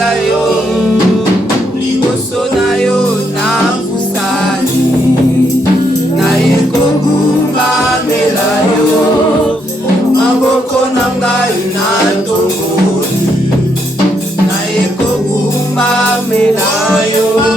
mela yo liboso na yo na pusani na ekogumba mela yo maboko na ngai na tongoli na ekogumba mela yo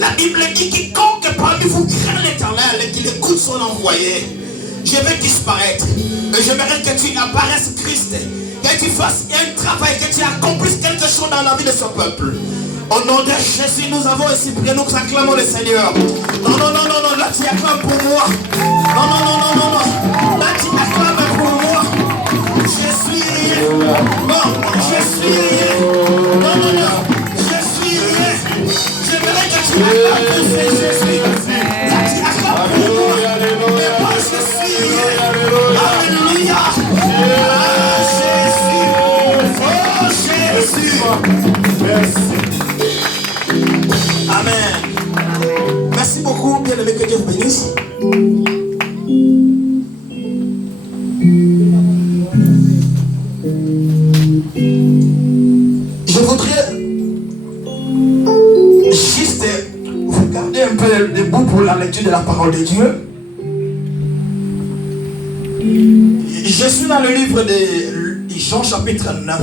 La Bible dit quiconque parmi vous craint l'Éternel et qu'il écoute son envoyé, je vais disparaître. Et j'aimerais que tu apparaisses Christ, que tu fasses un travail, que tu accomplisses quelque chose dans la vie de ce peuple. Au nom de Jésus, nous avons ici prié, nous acclamons le Seigneur. Non, non, non, non, non, là tu acclames pour moi. Non, non, non, non, non, non, là tu acclames pour moi. Je suis rien. Non, je suis rien. Non, non, non, je suis rien. J'aimerais que tu acclames pour Jésus. Là tu acclames pour moi. Mais moi je suis rien. Alléluia. parole de Dieu. Je suis dans le livre de Jean chapitre 9.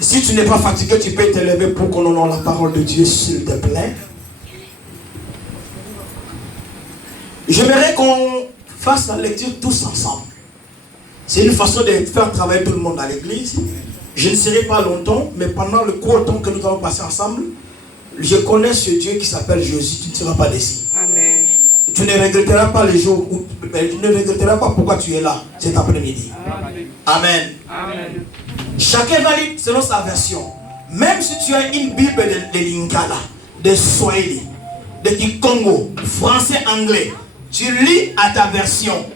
Si tu n'es pas fatigué, tu peux t'élever pour qu'on honore la parole de Dieu, s'il te plaît. J'aimerais qu'on fasse la lecture tous ensemble. C'est une façon de faire travailler tout le monde à l'église. Je ne serai pas longtemps, mais pendant le court temps que nous allons passer ensemble, je connais ce Dieu qui s'appelle Jésus. Tu ne seras pas déçu. Amen. Tu ne regretteras pas les jours où tu ne regretteras pas pourquoi tu es là cet après-midi. Amen. Amen. Chacun va lire selon sa version. Même si tu as une Bible de Lingala, de Swahili, de Kikongo, français, anglais, tu lis à ta version.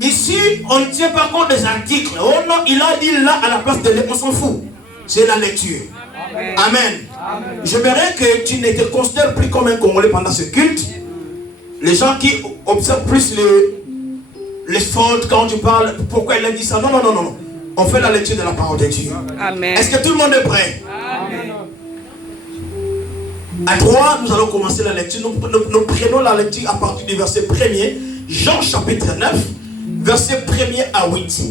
Ici, on ne tient pas compte des articles. Oh non, il a dit là à la place de l'être, on s'en fout. C'est la lecture. Amen. Amen. Amen. J'aimerais que tu ne te considères plus comme un Congolais pendant ce culte. Les gens qui observent plus les fautes quand tu parles, pourquoi il a dit ça. Non, non, non, non. On fait la lecture de la parole de Dieu. Amen. Est-ce que tout le monde est prêt? Amen. À 3, nous allons commencer la lecture. Nous prenons la lecture à partir du verset 1er. Jean chapitre 9, verset 1er à 8.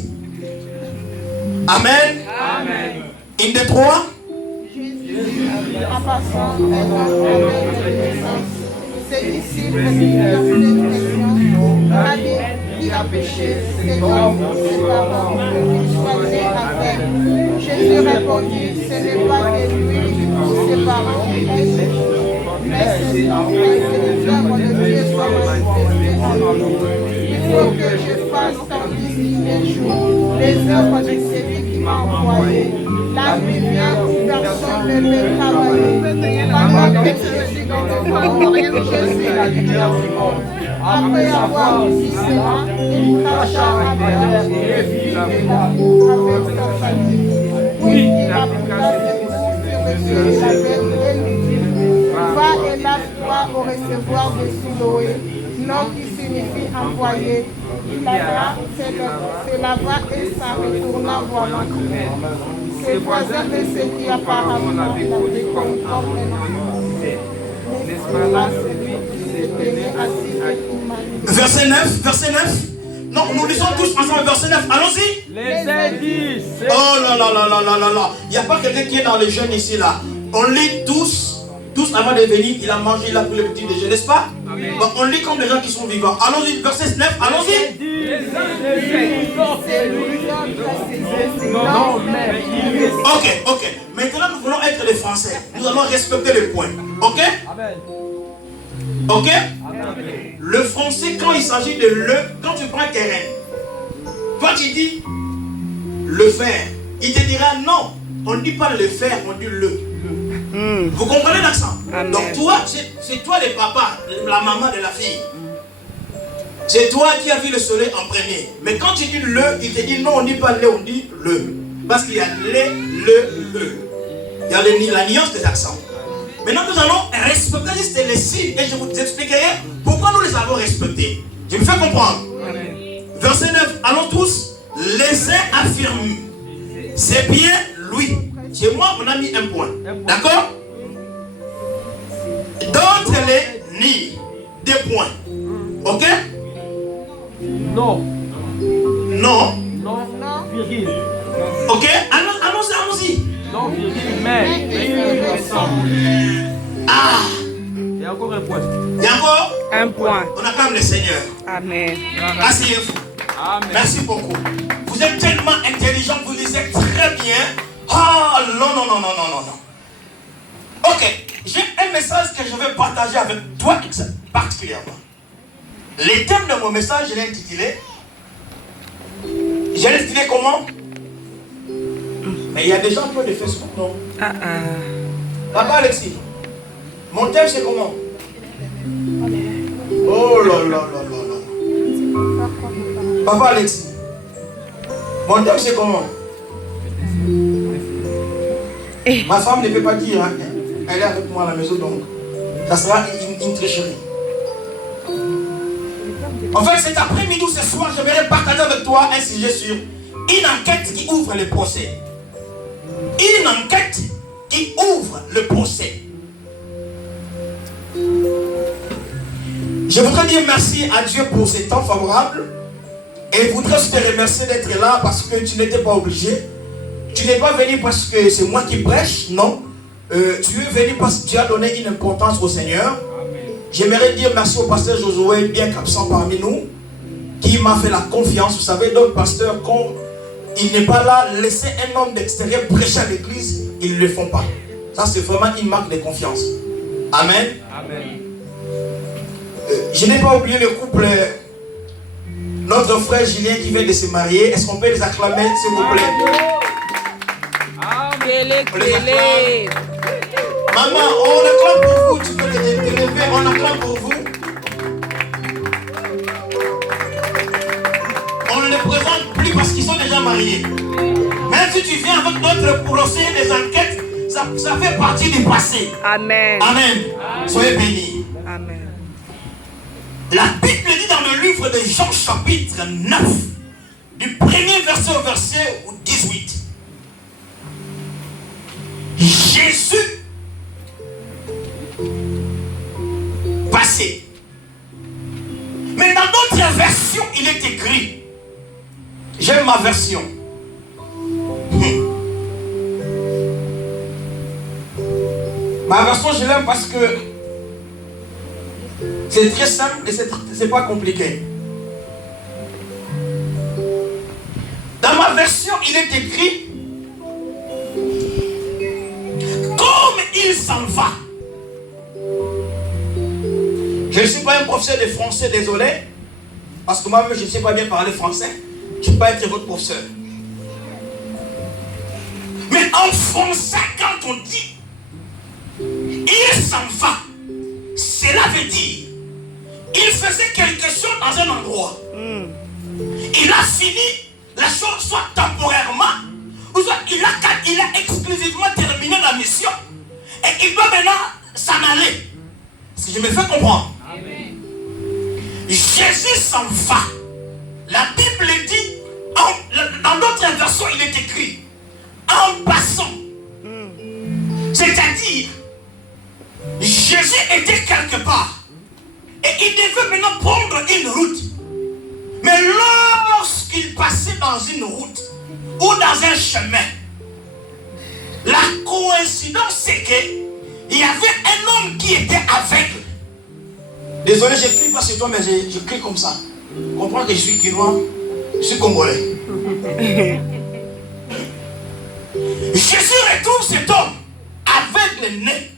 Amen. Amen. Une des 3. En passant, ses disciples il a péché, c'est comme ses parents, qu'il soit né à terre. Jésus répondit, ce n'est pas que lui ou ses parents mais c'est les œuvres de Dieu soient manifestées à nous. Il faut que je fasse tant d'ici les jours, les œuvres de celui qui m'a envoyé. La nuit vient où personne ne peut travailler. Pendant que je suis dans le monde, je suis la lumière du monde. Après avoir dit cela, il cracha à terre et fit l'amour avec sa famille. Puis il appliqua ses disciples sur le ciel et lui dit, va et lave-toi au réservoir de Siloé, nom qui signifie envoyé. Il alla, se lava et s'en retourna voir Marc. Ses voisins de ceux qui apparemment l'avaient connu comme un enfant. N'est-ce pas là celui qui s'était assis et qui m'a dit. Verset 9, verset 9. Non, nous lisons tous ensemble verset 9. Allons-y. Les indices. Oh là là là là là là là. Il n'y a pas quelqu'un qui est dans les jeunes ici là. On lit tous avant de venir, il a mangé, il a pris le petit déjeuner, n'est-ce pas? Bon, on lit comme les gens qui sont vivants. Allons-y, verset 9, allons-y. Ok. Maintenant, nous voulons être les Français. Nous allons respecter les points. Ok? Ok? Le français, quand il s'agit de le, quand tu prends terrain, toi tu dis le faire. Il te dira non, on ne dit pas le faire, on dit le. Vous comprenez l'accent? Donc toi, c'est toi le papa, la maman de la fille. C'est toi qui as vu le soleil en premier. Mais quand tu dis le, il te dit non, on ne dit pas le, on dit le. Parce qu'il y a le. Il y a la nuance des accents. Maintenant, nous allons respecter les signes et je vous expliquerai pourquoi nous les avons respectés. Je me fais comprendre. Verset 9, allons tous. Les uns affirment, c'est bien lui. Chez moi, on a mis un point. D'accord? D'autres les nient. Des points. Ok? Non. Non. Non. Virgule. Ok? Allons-y. Non, virgule, mais. Ah! Il y a encore un point. Il y a encore un point. On acclame le Seigneur. Amen. Asseyez-vous. Amen. Merci beaucoup. Vous êtes tellement intelligent, vous lisez très bien. Ah, non. Ok, j'ai un message que je vais partager avec toi particulièrement. Le thème de mon message, je l'ai intitulé. Je l'ai intitulé comment? Mais il y a des gens qui ont des Facebook, non? Papa Alexis, mon thème c'est comment? Oh là. Papa Alexis, mon thème c'est comment? Ma femme ne peut pas dire, hein? Elle est avec moi à la maison, donc ça sera une tricherie. En fait, cet après-midi ou ce soir, je vais partager avec toi un sujet sur une enquête qui ouvre le procès. Une enquête qui ouvre le procès. Je voudrais dire merci à Dieu pour ces temps favorables. Et je voudrais aussi te remercier d'être là parce que tu n'étais pas obligé. Tu n'es pas venu parce que c'est moi qui prêche, non. Tu es venu parce que tu as donné une importance au Seigneur. J'aimerais dire merci au pasteur Josué, bien qu'absent parmi nous, qui m'a fait la confiance. Vous savez, donc pasteur, quand il n'est pas là, laisser un homme d'extérieur prêcher à l'église, ils ne le font pas. Ça, c'est vraiment une marque de confiance. Amen. Amen. Je n'ai pas oublié le couple, notre frère Julien qui vient de se marier. Est-ce qu'on peut les acclamer, s'il vous plaît? Télé. Maman, on acclame pour vous. Tu peux les lever, on acclame pour vous. On ne les présente plus parce qu'ils sont déjà mariés. Même si tu viens avec d'autres procès, des enquêtes, ça fait partie du passé. Amen. Amen. Soyez bénis. Amen. La Bible dit dans le livre de Jean chapitre 9, du premier verset au verset 18. Jésus passé. Mais dans d'autres versions, il est écrit. J'aime ma version. Ma version, je l'aime parce que c'est très simple et c'est pas compliqué. Dans ma version, il est écrit comme il s'en va. Je ne suis pas un professeur de français, désolé. Parce que moi-même, je ne sais pas bien parler français. Je ne peux pas être votre professeur. Mais en français, quand on dit il s'en va, cela veut dire il faisait quelque chose dans un endroit. Il a fini la chose soit temporairement, ou soit il a exclusivement terminé la mission et il doit maintenant s'en aller. Est-ce que je me fais comprendre? Amen. Jésus s'en va. La Bible dit, dans d'autres versions, il est écrit en passant. C'est-à-dire, Jésus était quelque part et il devait maintenant prendre une route. Mais lorsqu'il passait dans une route ou dans un chemin, la coïncidence c'est qu'il y avait un homme qui était aveugle. Désolé, je ne crie pas sur toi, mais je crie comme ça. Comprends que je suis guinois, je suis congolais. Jésus retrouve cet homme aveugle né.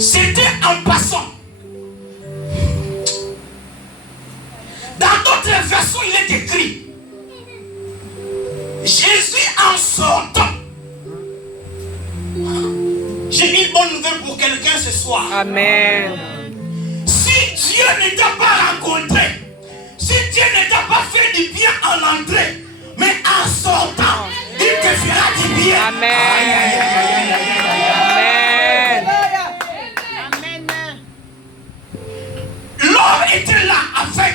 C'était en passant. Dans d'autres versions, il est écrit Jésus en sortant. J'ai une bonne nouvelle pour quelqu'un ce soir. Amen. Si Dieu ne t'a pas rencontré, si Dieu ne t'a pas fait du bien en entrée, mais en sortant, il te fera du bien. Amen. Amen. L'homme était là avec.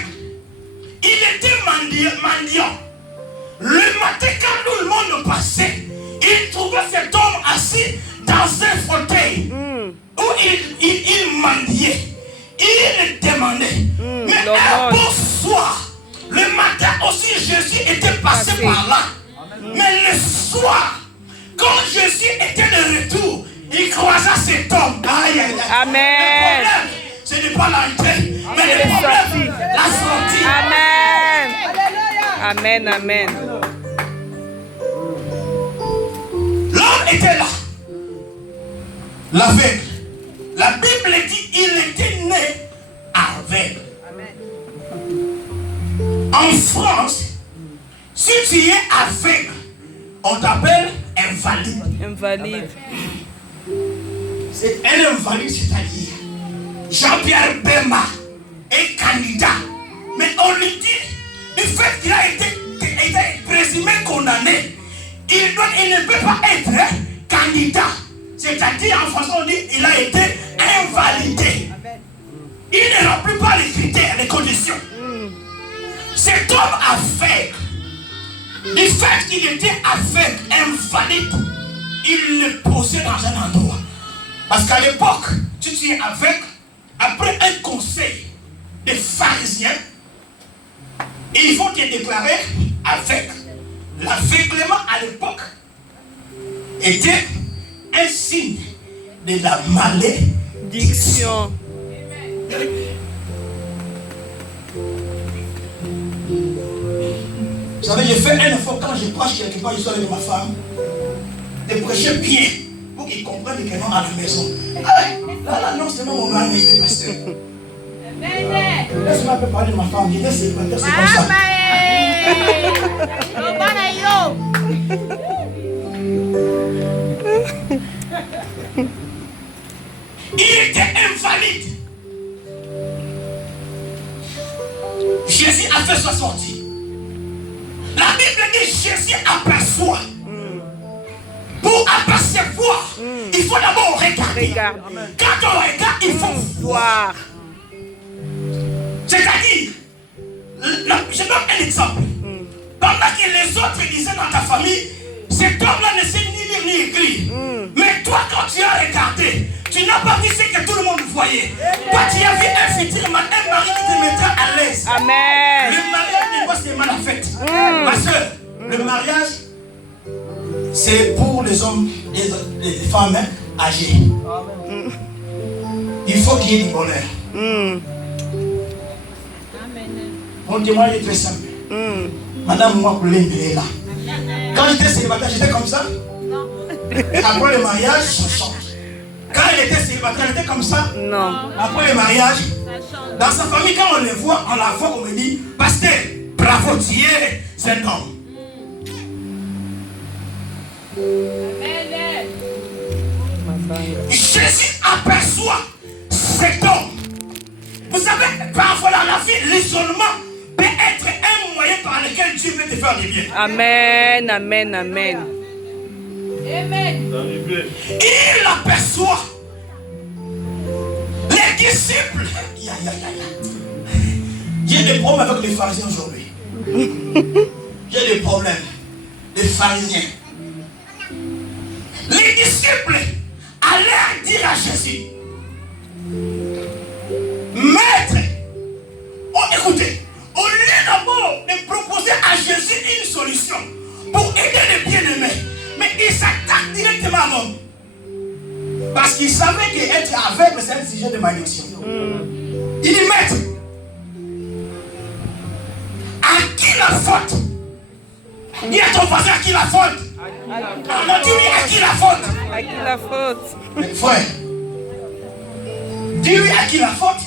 Il était mendiant. Le matin, quand tout le monde passait, il trouvait cet homme assis dans un fauteuil où il mendiait. Il demandait. Mais un beau soir, le matin aussi, Jésus était passé par là. Mais le soir, quand Jésus était de retour, il croisa cet homme. Amen. Ce n'est pas l'entrée, mais le problème, la sortie. Amen. Amen, amen. L'homme était là, l'aveugle. La Bible dit il était né aveugle. En France, si tu es aveugle, on t'appelle invalide. Invalide. C'est un invalide, c'est-à-dire Jean-Pierre Bemba est candidat. Mais on lui dit, du fait qu'il a été présumé condamné, il ne peut pas être candidat. C'est-à-dire en français on dit il a été invalidé. Il ne remplit pas les critères, les conditions. Cet homme aveugle, du fait qu'il était aveugle, invalide, il le posait dans un endroit. Parce qu'à l'époque, si tu es aveugle, après un conseil des pharisiens, il faut qu'il déclare avec l'aveuglement à l'époque était un signe de la malédiction. Vous savez, j'ai fait un effort quand je prêche quelque part, je suis avec ma femme, de prêcher bien pour qu'ils comprennent que non à la maison. Là, non, c'est mon mari, il est pasteur. Laisse-moi un peu parler de ma femme, je laisse c'est comme ça. Il était invalide. Jésus a fait sa sortie. La Bible dit Jésus aperçoit. Pour apercevoir, il faut d'abord regarder. Quand on regarde, il faut voir. C'est-à-dire, je donne un exemple. Pendant que les autres disaient dans ta famille, cet homme-là ne sait ni lire ni écrire. Mais toi, quand tu as regardé, tu n'as pas vu ce que tout le monde voyait. Toi, tu as vu un futur mari qui te mettra à l'aise. Amen. Le mariage n'est pas seulement la fête. Ma soeur, le mariage, c'est pour les hommes, les femmes âgées. Il faut qu'il y ait du bonheur. Mon témoignage est très simple. Madame Mouakoulé est là. Quand j'étais célibataire, j'étais comme ça. Après le mariage, ça change. Quand elle était célibataire, elle était comme ça. Non. Après le mariage, dans sa famille, quand on les voit, on la voit, on me dit, pasteur, bravo, tu es un homme. Jésus aperçoit cet homme. Vous savez, parfois dans la vie, l'isolement peut être un moyen par lequel Dieu veut te faire du bien. Amen, amen, amen. Amen. Il aperçoit les disciples. J'ai des problèmes avec les pharisiens aujourd'hui. J'ai des problèmes. Les pharisiens. Les disciples allaient dire à Jésus, Maître, écoutez, au lieu d'abord de proposer à Jésus une solution pour aider les bien-aimés, mais il s'attaque directement à l'homme. Parce qu'il savait qu'être aveugle, c'est un sujet de malédiction. Il dit, Maître, à qui la faute? Dis à ton voisin à qui la faute. Alors tu dis à qui la faute? À qui la faute? Mais frère, dis-lui à qui la faute.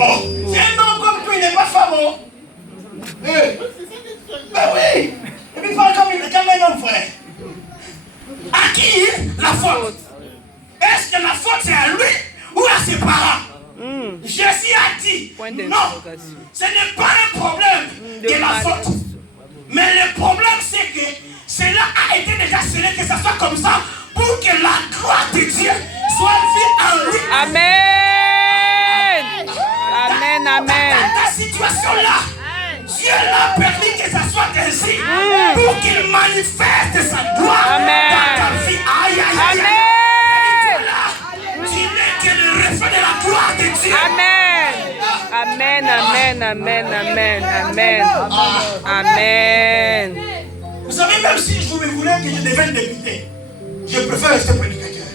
Oh, c'est un homme comme toi, il n'est pas femme. Oh. Ben oui. Et puis il parle comme un homme, frère. À qui la faute? Est-ce que la faute c'est à lui ou à ses parents? Jésus a dit, non, ce n'est pas un problème de la faute. Mais le problème c'est que cela a été déjà scellé, que ça soit comme ça, pour que la gloire de Dieu soit vue en lui. Amen. Amen, amen. Dans ta situation-là, Dieu l'a permis que ça soit ainsi, pour qu'il manifeste sa gloire dans ta vie. Aïe, aïe, aïe. Tu n'es que le reflet de la gloire de Dieu. Amen. Amen, amen, amen, amen, amen. Amen. Vous savez, même si je voulais que je devienne député, je préfère rester prédicateur.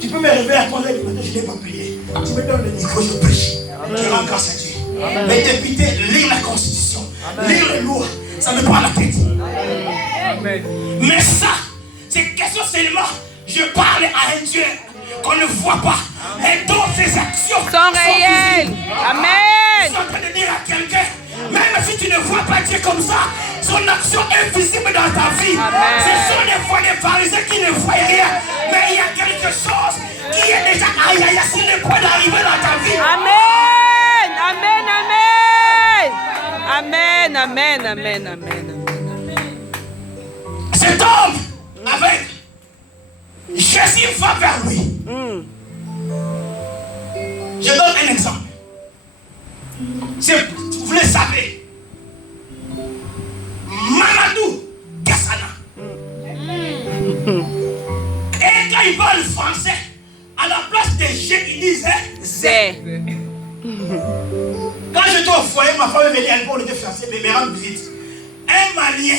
Tu peux me réveiller à 3h du matin, je n'ai pas prié. Tu me donnes le micro, je prie. Tu rends grâce à Dieu. Les députés, lire la constitution, lire les lois, ça me prend la tête. Mais ça, c'est question seulement, je parle à un Dieu qu'on ne voit pas. Et dont ses actions Sont réelles. Amen. Je suis en train de dire à quelqu'un, même si tu ne vois pas Dieu comme ça, son action est visible dans ta vie. Amen. Ce sont des fois des pharisiens qui ne voient rien. Mais il y a quelque chose qui est déjà aïe aïe sur le point d'arriver dans ta vie. Amen. Amen, amen. Amen, amen, amen, amen. Cet homme avec Jésus va vers lui. Je donne un exemple. Vous le savez. Mamadou Gassana. Et quand il parle français, Quand j'étais au foyer, ma femme est venue, on était fiancés, mais me rendre visite. Un Malien,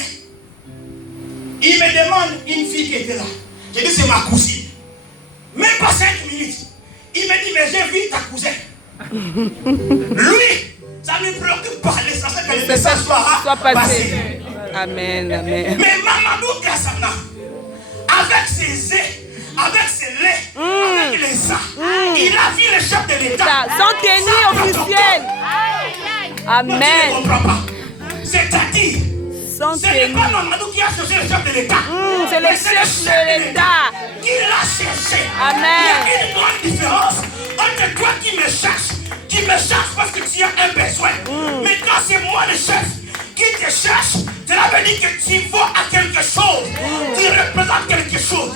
il me demande une fille qui était là. J'ai dit, c'est ma cousine. Même pas 5 minutes. Il me dit, mais j'ai vu ta cousine. Lui, ça ne me préoccupe pas. L'essentiel que le message soit passé. Amen, amen. Mais Mamadou Gassana, avec ses œufs, avec ses laits, avec les sang, il a vu le chef de l'État. Sans tenue officielle. Amen. Tu ne comprends pas. C'est-à-dire, Sans ce n'est tenue. pas Mamadou qui a cherché le chef de l'État. C'est le chef de l'État. Qui l'a cherché. Amen. Il y a une grande différence entre toi qui me cherches. Tu me cherches parce que tu as un besoin. Mais quand c'est moi le chef qui te cherche, cela veut dire que tu vas à quelque chose. Tu représentes quelque chose.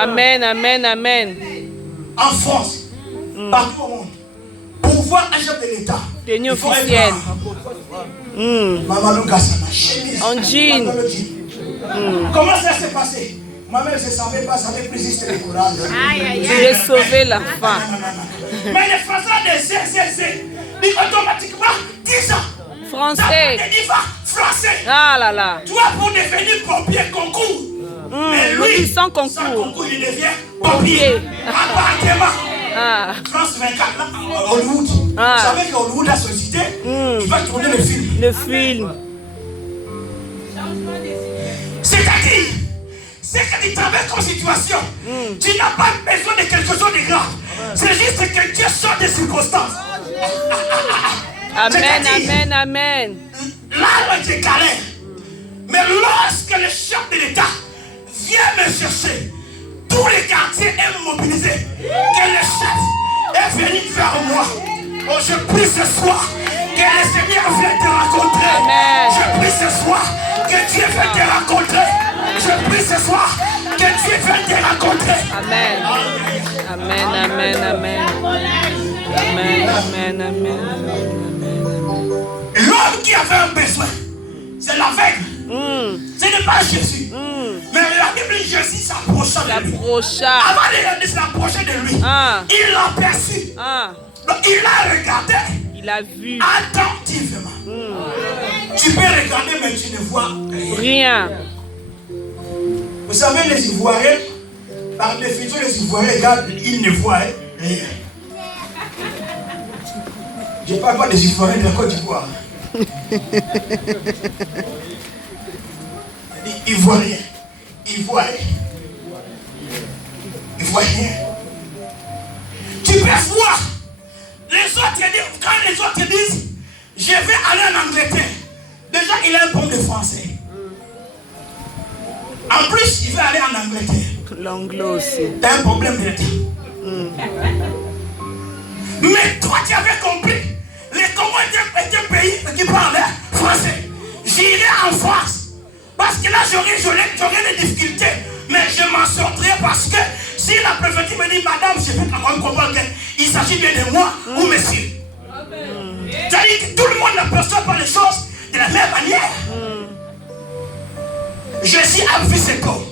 Amen, amen, amen. En France, partout au monde, pour voir un chef de l'État, Tenue il faut officielle. Mamadou Gassana, chemise, En jean. pantalon jean. Comment ça s'est passé? Moi-même, je ne savais pas, ça avait plus juste le courage. J'ai sauvé l'enfant. Mais les Français des CCC disent automatiquement 10 ans. Français. Il va français. Ah là là. Toi, pour devenir pompier, concours. Mais lui, sans concours. il devient pompier. Appartement. Ah. France 24, là, Hollywood. Ah. Vous savez que Hollywood a sollicité, il va tourner le film. Le film. C'est-à-dire, c'est que tu traverses comme situation. Tu n'as pas besoin de quelque chose de grave. C'est juste que Dieu sort des circonstances. Amen, C'est-à-dire, amen, amen. là, je galère. Mais lorsque le chef de l'État vient me chercher, tous les quartiers est mobilisé. Que le chef est venu vers moi. Oh, je prie ce soir que le Seigneur vienne te rencontrer. Amen. Je prie ce soir que Dieu vienne te rencontrer. Je prie ce soir que Dieu vienne te rencontrer. Amen. Amen, amen, amen. Amen, amen, amen. L'homme qui avait un besoin, c'est l'aveugle. Ce n'est pas Jésus. Mais la Bible dit Jésus s'approcha de lui. L'approcha. Avant de s'approcher de lui, Ah. il l'a perçu. Ah. Donc, il a regardé Il a vu. attentivement. Tu peux regarder, mais tu ne vois rien. Rien. Vous savez, les Ivoiriens, par définition, les Ivoiriens regardent, ils ne voient rien. Je ne parle pas des Ivoiriens de la Côte d'Ivoire. Ils ne voient rien. Ils voient rien. Ils voient rien. Tu peux voir. Les autres disent, quand les autres disent, je vais aller en Angleterre. Déjà, il a un bon de français. En plus, il veut aller en Angleterre. L'anglo aussi. T'as un problème de l'État. Mais toi, tu avais compris. Les Congo étaient un pays qui parlait français. J'irai en France. Parce que là, j'aurais des difficultés. Mais je m'en sortirai parce que si la préfecture me dit, madame, je peux quand même comprendre qu'il s'agit bien de moi ou monsieur. C'est-à-dire que tout le monde ne perçoit pas les choses de la même manière. Jésus a vu cet homme.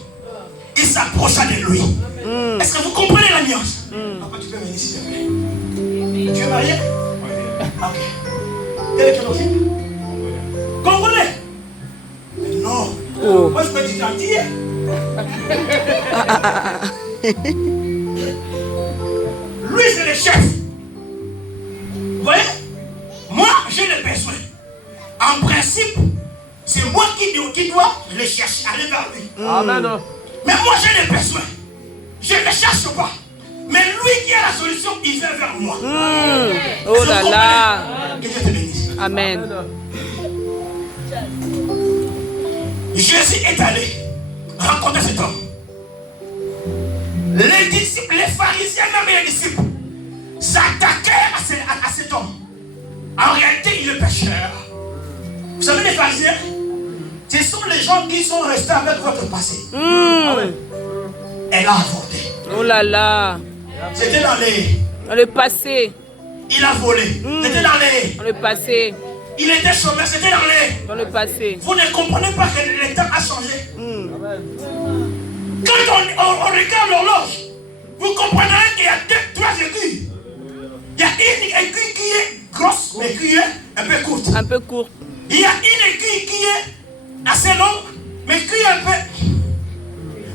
Il s'approcha de lui. Est-ce que vous comprenez la nuance? Papa, tu peux venir s'il te plaît. Tu es marié? Ok. Quel est ton film? Congolais? Non. Oh. Moi, je peux dire gentil. Lui, c'est le chef. Vous voyez? Moi, j'ai le besoin. En principe, c'est moi qui dois le chercher, aller vers lui. Amen. Mais moi, j'ai le besoin. Je ne le cherche pas. Mais lui qui a la solution, il vient vers moi. Oh là là. Que Dieu te bénisse. Amen. Jésus est allé rencontrer cet homme. Les disciples, les pharisiens, même les disciples, s'attaquaient à cet homme. En réalité, il est pécheur. Vous savez, les pharisiens, ce sont les gens qui sont restés avec votre passé. Elle a avorté. Oh là là. C'était dans le passé. Il a volé. C'était dans le passé. Il était chômeur. C'était dans le passé. Vous ne comprenez pas que le temps a changé. Quand on regarde l'horloge, vous comprendrez qu'il y a 3 aiguilles. Il y a qui est un peu courte. Un peu court. Il y a une aiguille qui est assez longue, mais qui est un peu...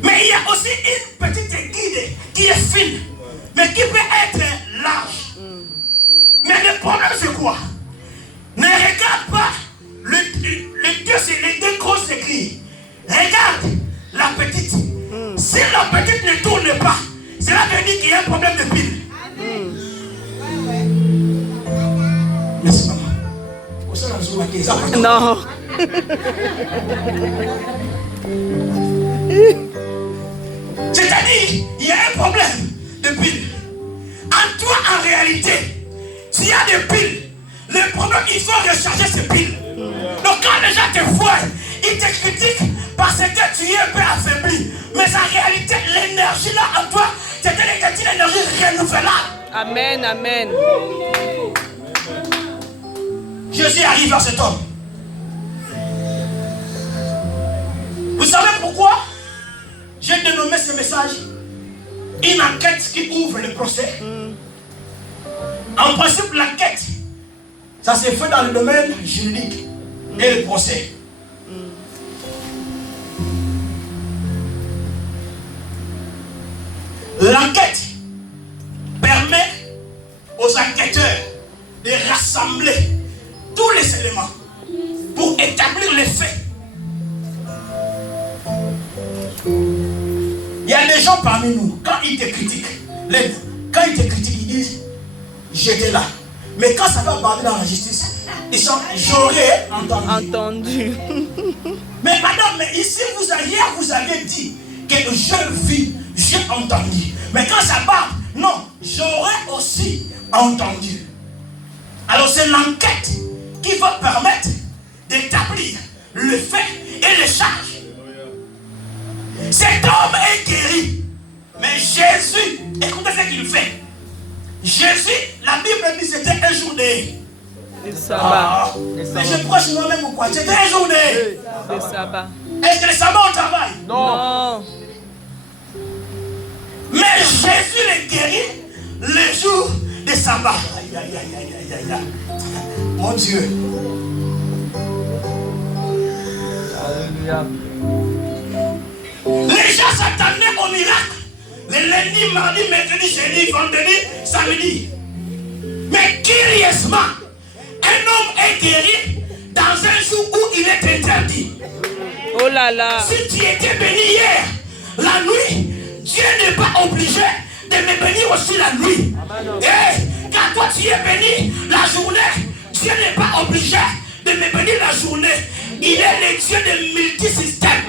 Mais il y a aussi une petite aiguille qui est fine, mais qui peut être large. Mais le problème c'est quoi? Ne regarde pas les deux grosses aiguilles. Regarde la petite. Si la petite ne tourne pas, cela veut dire qu'il y a un problème de pile. Merci maman. Non. C'est-à-dire, il y a un problème de pile. En toi, en réalité, s'il y a des piles, le problème, il faut recharger ces piles. Donc quand les gens te voient, ils te critiquent parce que tu es un peu affaibli. Mais en réalité, l'énergie là en toi, c'est une énergie renouvelable. Amen, amen. Jésus arrive à cet homme. Vous savez pourquoi j'ai dénommé ce message une enquête qui ouvre le procès? En principe, l'enquête, ça s'est fait dans le domaine juridique et le procès. L'enquête permet aux enquêteurs de rassembler tous les éléments pour établir les faits. Il y a des gens parmi nous, quand ils te critiquent, ils disent j'étais là. Mais quand ça va parler dans la justice, ils sont j'aurais entendu. Mais madame, mais ici hier vous avez dit que je vis, j'ai entendu. Mais quand ça parle, non, j'aurais aussi entendu. Alors c'est l'enquête qui va permettre d'établir le fait et les charges. Cet homme est guéri. Mais Jésus, écoutez ce qu'il fait. Jésus, la Bible dit c'était un jour de sabbat. Mais je crois chez moi-même ou quoi? C'était un jour de sabbat. Est-ce que le sabbat on travaille? Non. Mais Jésus les guérit le jour de sabbat. Aïe, aïe, aïe, aïe, aïe, aïe. Mon Dieu. Alléluia. Les gens s'attendaient au miracle. Le lundi, mardi, mercredi, jeudi, vendredi, samedi. Mais curieusement, un homme est guéri dans un jour où il est interdit. Oh là là. Si tu étais béni hier, la nuit, Dieu n'est pas obligé de me bénir aussi la nuit. Et quand toi tu es béni la journée, Dieu n'est pas obligé de me bénir la journée. Il est le Dieu de multisystème.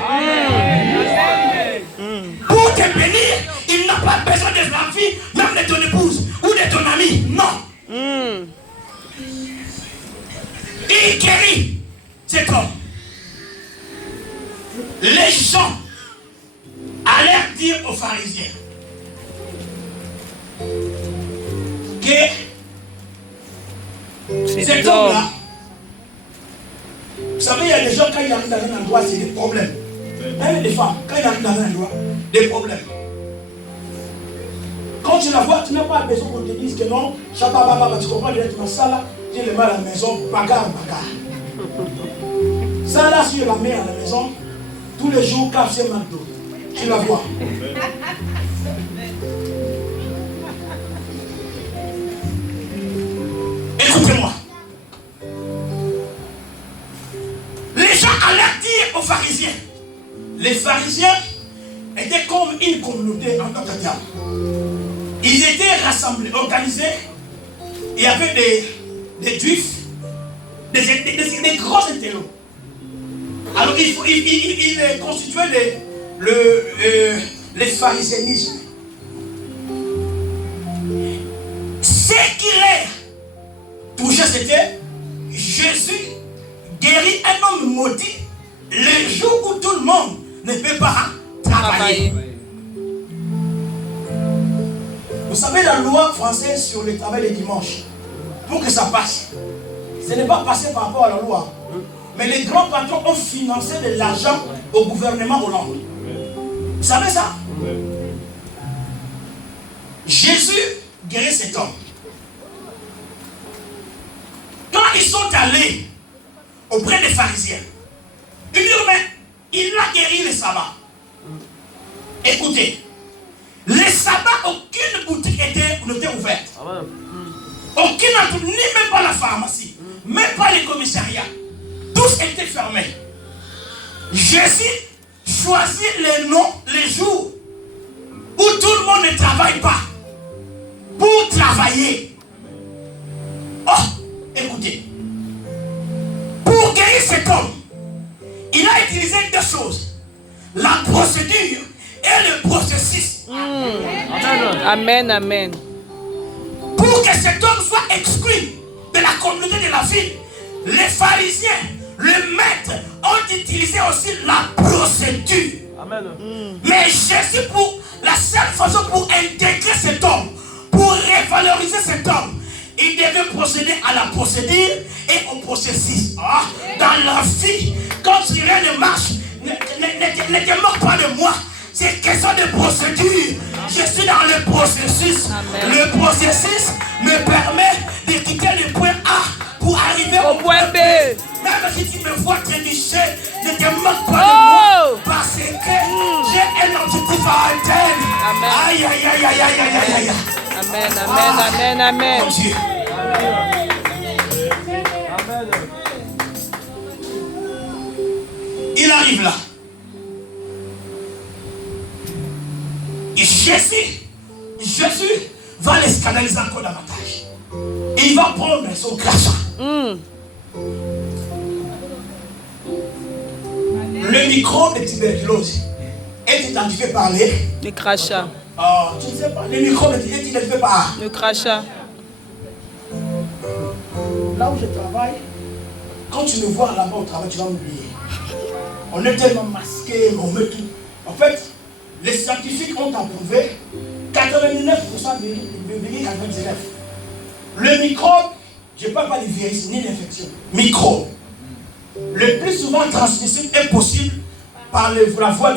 Pour te bénir, il n'a pas besoin de ta fille, même de ton épouse ou de ton ami. Non. Il guérit cet homme. Les gens allèrent dire aux pharisiens que cet homme-là, vous savez, il y a des gens, quand ils arrivent dans un endroit, c'est des problèmes. Même les femmes, quand ils arrivent dans un endroit, des problèmes. Quand tu la vois, tu n'as pas besoin qu'on te dise que non, Shabba, tu comprends directement ça là, tu le mets à la maison, bagarre. Ça là, si je la mets à la maison, tous les jours, café, McDo, tu la vois. Écoutez-moi. Les gens allaient dire aux pharisiens. Les pharisiens étaient comme une communauté en tant que terme. Ils étaient rassemblés, organisés. Il y avait des juifs, des gros intellos. Alors il constituait le pharisianisme. Ce qui les touchait, c'était Jésus guérit un homme maudit le jour où tout le monde ne peut pas travailler. Vous savez, la loi française sur le travail le dimanche, pour que ça passe, ce n'est pas passé par rapport à la loi. Mais les grands patrons ont financé de l'argent au gouvernement Hollande. Vous savez ça? Jésus guérit cet homme. Quand ils sont allés auprès des pharisiens, ils disent, mais il a guéri le sabbat. Écoutez, les sabbats, aucune boutique n'était ouverte. Aucune, ni même pas la pharmacie, même pas les commissariats. Tous étaient fermés. Jésus choisit les jours où tout le monde ne travaille pas pour travailler. Oh, écoutez. Pour guérir cet homme, il a utilisé deux choses. La procédure et le processus. Amen, amen. Pour que cet homme soit exclu de la communauté de la ville, les pharisiens, le maître, ont utilisé aussi la procédure. Amen. Mais Jésus, pour la seule façon pour intégrer cet homme, pour revaloriser cet homme, il devait procéder à la procédure et au processus. Dans la vie, quand rien ne marche, ne te moque pas de moi. C'est question de procédure. Je suis dans le processus. Amen. Le processus me permet de quitter le point A pour arriver au point B. Même si tu me vois trébucher, ne te moque pas de moi. Parce que j'ai un objectif à atteindre. Amen. Aïe, aïe, aïe, aïe, aïe, aïe, aïe. Amen, amen, amen, amen. Mon Dieu. Amen. Il arrive là. Et Jésus va les scandaliser encore davantage. Il va prendre son crachat. Le microbe de tuberculose est identifié par Le crachat. tu ne sais pas, le microbe est identifié par Le crachat. là où je travaille. Quand tu me vois là-bas au travail, tu vas m'oublier. On est tellement masqué, on met tout. En fait, les scientifiques ont approuvé 99% de guérir 99. Le microbe, je ne parle pas de virus ni d'infection. Microbe. Le plus souvent transmissible est possible par la voie